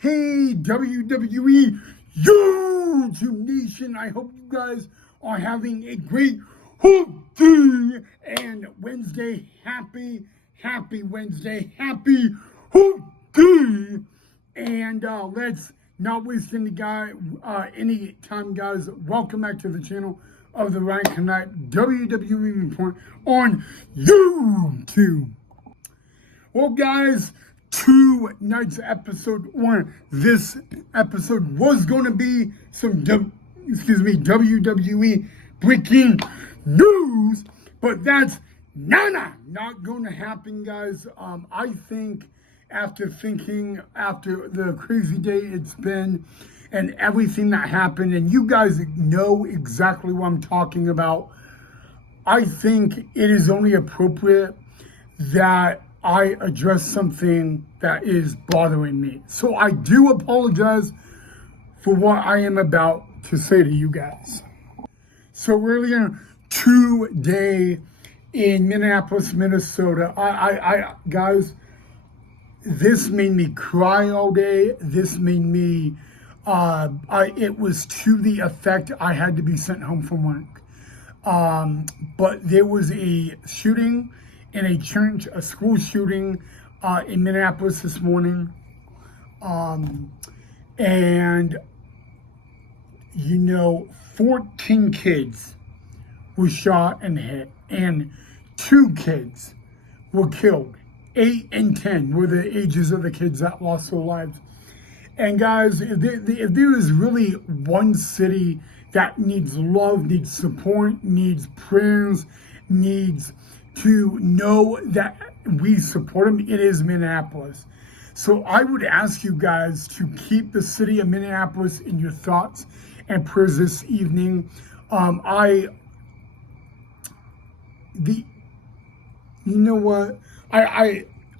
Hey, WWE YouTube Nation, I hope you guys are having a great day and Wednesday. Happy Wednesday. Happy day. And let's not waste any time, guys. Welcome back to the channel of the Ryan Knight WWE Report on YouTube. Well, guys, tonight's episode, or this episode, was going to be some WWE breaking news, but that's not going to happen, guys. I think after the crazy day it's been and everything that happened, and you guys know exactly what I'm talking about, I think it is only appropriate that I address something that is bothering me. So I do apologize for what I am about to say to you guys. So earlier today in Minneapolis, Minnesota, I guys, this made me cry all day. This made me, it was to the effect I had to be sent home from work. But there was a shooting in a church, a school shooting in Minneapolis this morning. And, 14 kids were shot and hit, and 2 kids were killed. 8 and 10 were the ages of the kids that lost their lives. And guys, if there is really one city that needs love, needs support, needs prayers, needs to know that we support them, it is Minneapolis. So I would ask you guys to keep the city of Minneapolis in your thoughts and prayers this evening. I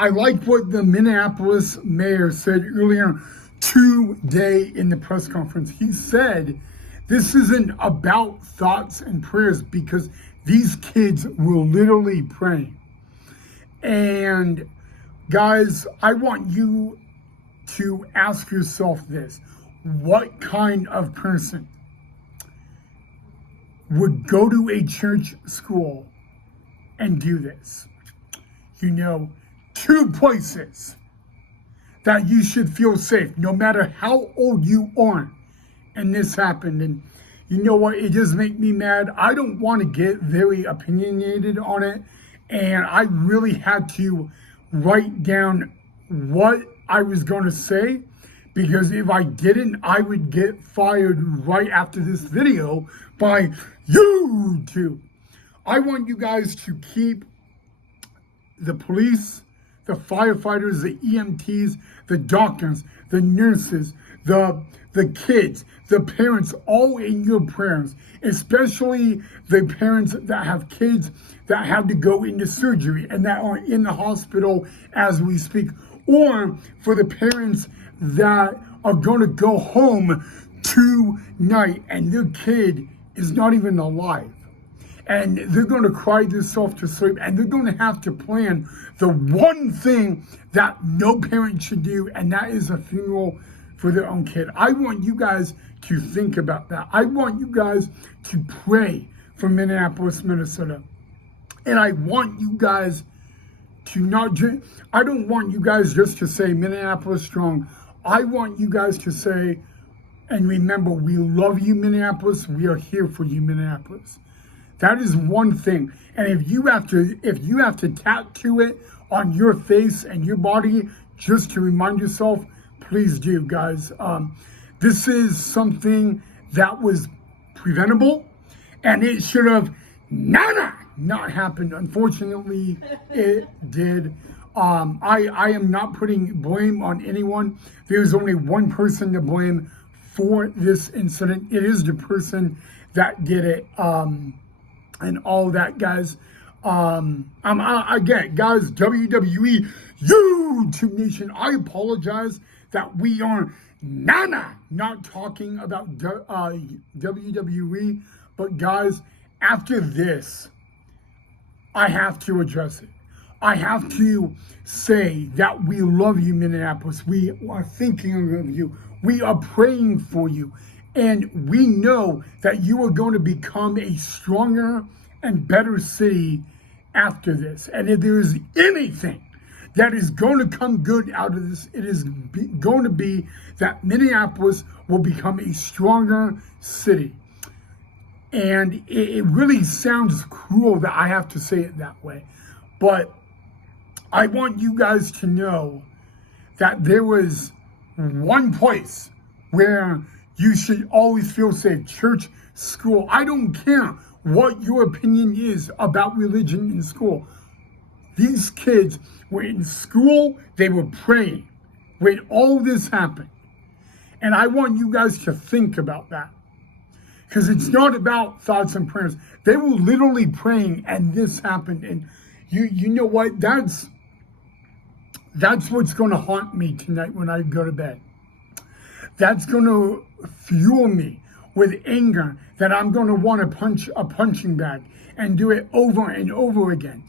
like what the Minneapolis mayor said earlier today in the press conference. He said this isn't about thoughts and prayers because these kids were literally praying. And guys, I want you to ask yourself this. What kind of person would go to a church school and do this? 2 places that you should feel safe, no matter how old you are. And this happened, and you know what? It just makes me mad. I don't want to get very opinionated on it, and I really had to write down what I was going to say, because if I didn't, I would get fired right after this video by YouTube. I want you guys to keep the police, the firefighters, the EMTs, the doctors, the nurses, the kids, the parents, all in your prayers, especially the parents that have kids that have to go into surgery and that are in the hospital as we speak, or for the parents that are going to go home tonight and their kid is not even alive. And they're going to cry themselves to sleep, and they're going to have to plan the one thing that no parent should do, and that is a funeral for their own kid. I want you guys to think about that. I want you guys to pray for Minneapolis, Minnesota. And I want you guys to I don't want you guys just to say Minneapolis strong. I want you guys to say, and remember, we love you, Minneapolis. We are here for you, Minneapolis. That is one thing. And if you have to tattoo it on your face and your body just to remind yourself, please do, guys. This is something that was preventable, and it should have not happened. Unfortunately, it did. I am not putting blame on anyone. There's only one person to blame for this incident. It is the person that did it. And all that, guys. Again, guys, WWE YouTube Nation, I apologize that we are not talking about WWE, but guys, after this, I have to address it. I have to say that we love you, Minneapolis. We are thinking of you. We are praying for you. And we know that you are going to become a stronger and better city after this. And if there is anything that is going to come good out of this, it is going to be that Minneapolis will become a stronger city. And it really sounds cruel that I have to say it that way. But I want you guys to know that there was one place where you should always feel safe. Church, school. I don't care what your opinion is about religion in school. These kids were in school, they were praying when all this happened. And I want you guys to think about that. Because it's not about thoughts and prayers. They were literally praying and this happened. And you know what? That's what's going to haunt me tonight when I go to bed. That's going to fuel me with anger that I'm going to want to punch a punching bag and do it over and over again.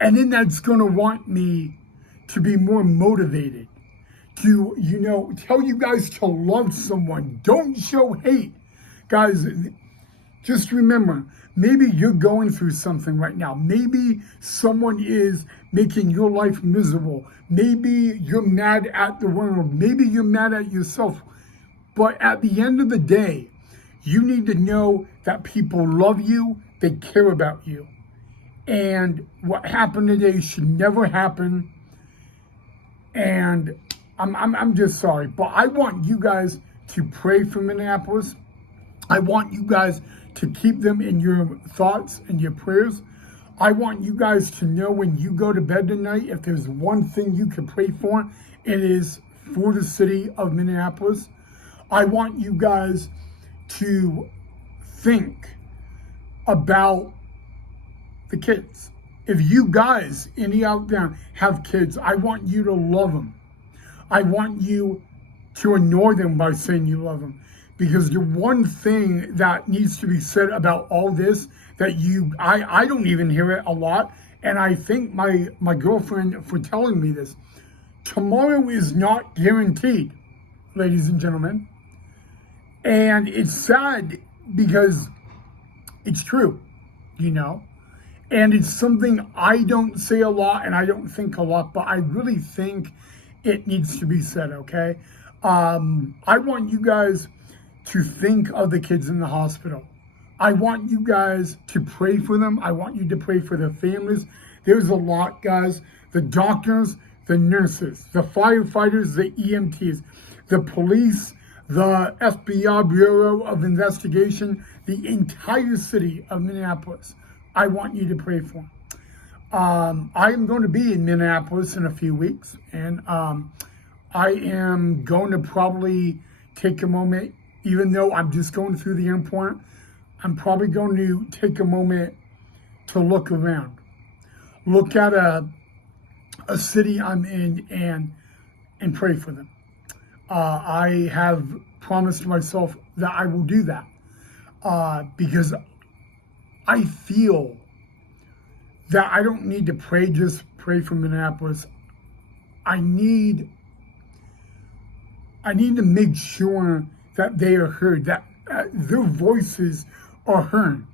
And then that's going to want me to be more motivated to, tell you guys to love someone. Don't show hate. Guys, just remember, maybe you're going through something right now. Maybe someone is making your life miserable. Maybe you're mad at the world. Maybe you're mad at yourself. But at the end of the day, you need to know that people love you. They care about you. And what happened today should never happen. And I'm just sorry. But I want you guys to pray for Minneapolis. I want you guys to keep them in your thoughts and your prayers. I want you guys to know when you go to bed tonight, if there's one thing you can pray for, it is for the city of Minneapolis. I want you guys to think about the kids. If you guys, any out there, have kids, I want you to love them. I want you to annoy them by saying you love them. Because the one thing that needs to be said about all this that I don't even hear it a lot, and I thank my girlfriend for telling me this. Tomorrow is not guaranteed, ladies and gentlemen. And it's sad because it's true, And it's something I don't say a lot and I don't think a lot, but I really think it needs to be said, okay? I want you guys to think of the kids in the hospital. I want you guys to pray for them. I want you to pray for their families. There's a lot, guys. The doctors, the nurses, the firefighters, the EMTs, the police, the FBI Bureau of Investigation, the entire city of Minneapolis. I want you to pray for them. I am going to be in Minneapolis in a few weeks, and I am going to probably take a moment. Even though I'm just going through the airport, I'm probably going to take a moment to look around. Look at a city I'm in and pray for them. I have promised myself that I will do that because I feel that I don't need to just pray for Minneapolis. I need to make sure that they are heard, that their voices are heard,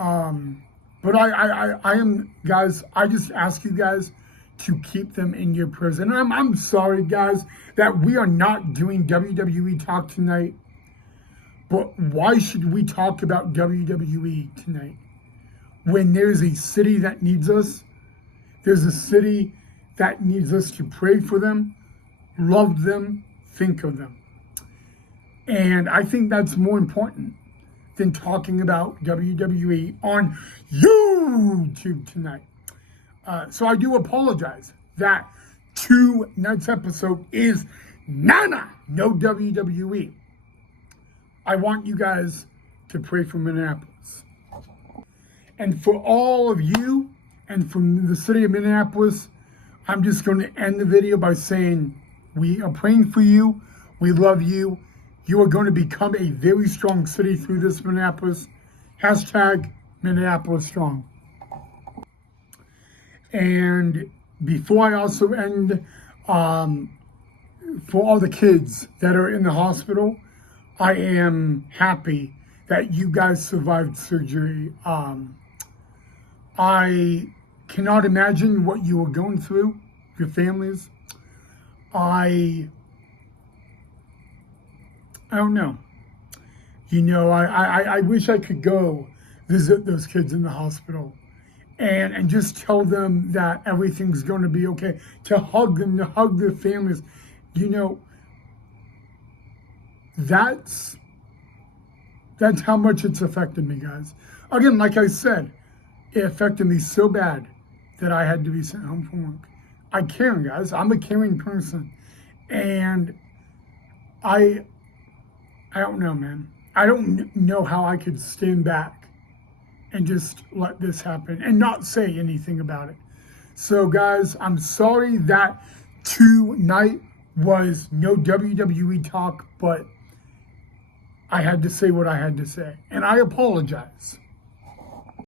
But I am, guys, I just ask you guys to keep them in your prayers. And I'm sorry, guys, that we are not doing WWE talk tonight. But why should we talk about WWE tonight? When there's a city that needs us, there's a city that needs us to pray for them, love them, think of them. And I think that's more important than talking about WWE on YouTube tonight. So I do apologize that tonight's episode is no WWE. I want you guys to pray for Minneapolis. And for all of you and from the city of Minneapolis, I'm just going to end the video by saying we are praying for you. We love you. You are going to become a very strong city through this Minneapolis. # Minneapolis Strong. And before I also end, for all the kids that are in the hospital, I am happy that you guys survived surgery. I cannot imagine what you were going through, your families. I don't know. I wish I could go visit those kids in the hospital and just tell them that everything's going to be okay, to hug them, to hug their families. You know, that's how much it's affected me, guys. Again, like I said, it affected me so bad that I had to be sent home from work. I care, guys. I'm a caring person. And I don't know, man. I don't know how I could stand back and just let this happen and not say anything about it. So, guys, I'm sorry that tonight was no WWE talk, but I had to say what I had to say. And I apologize.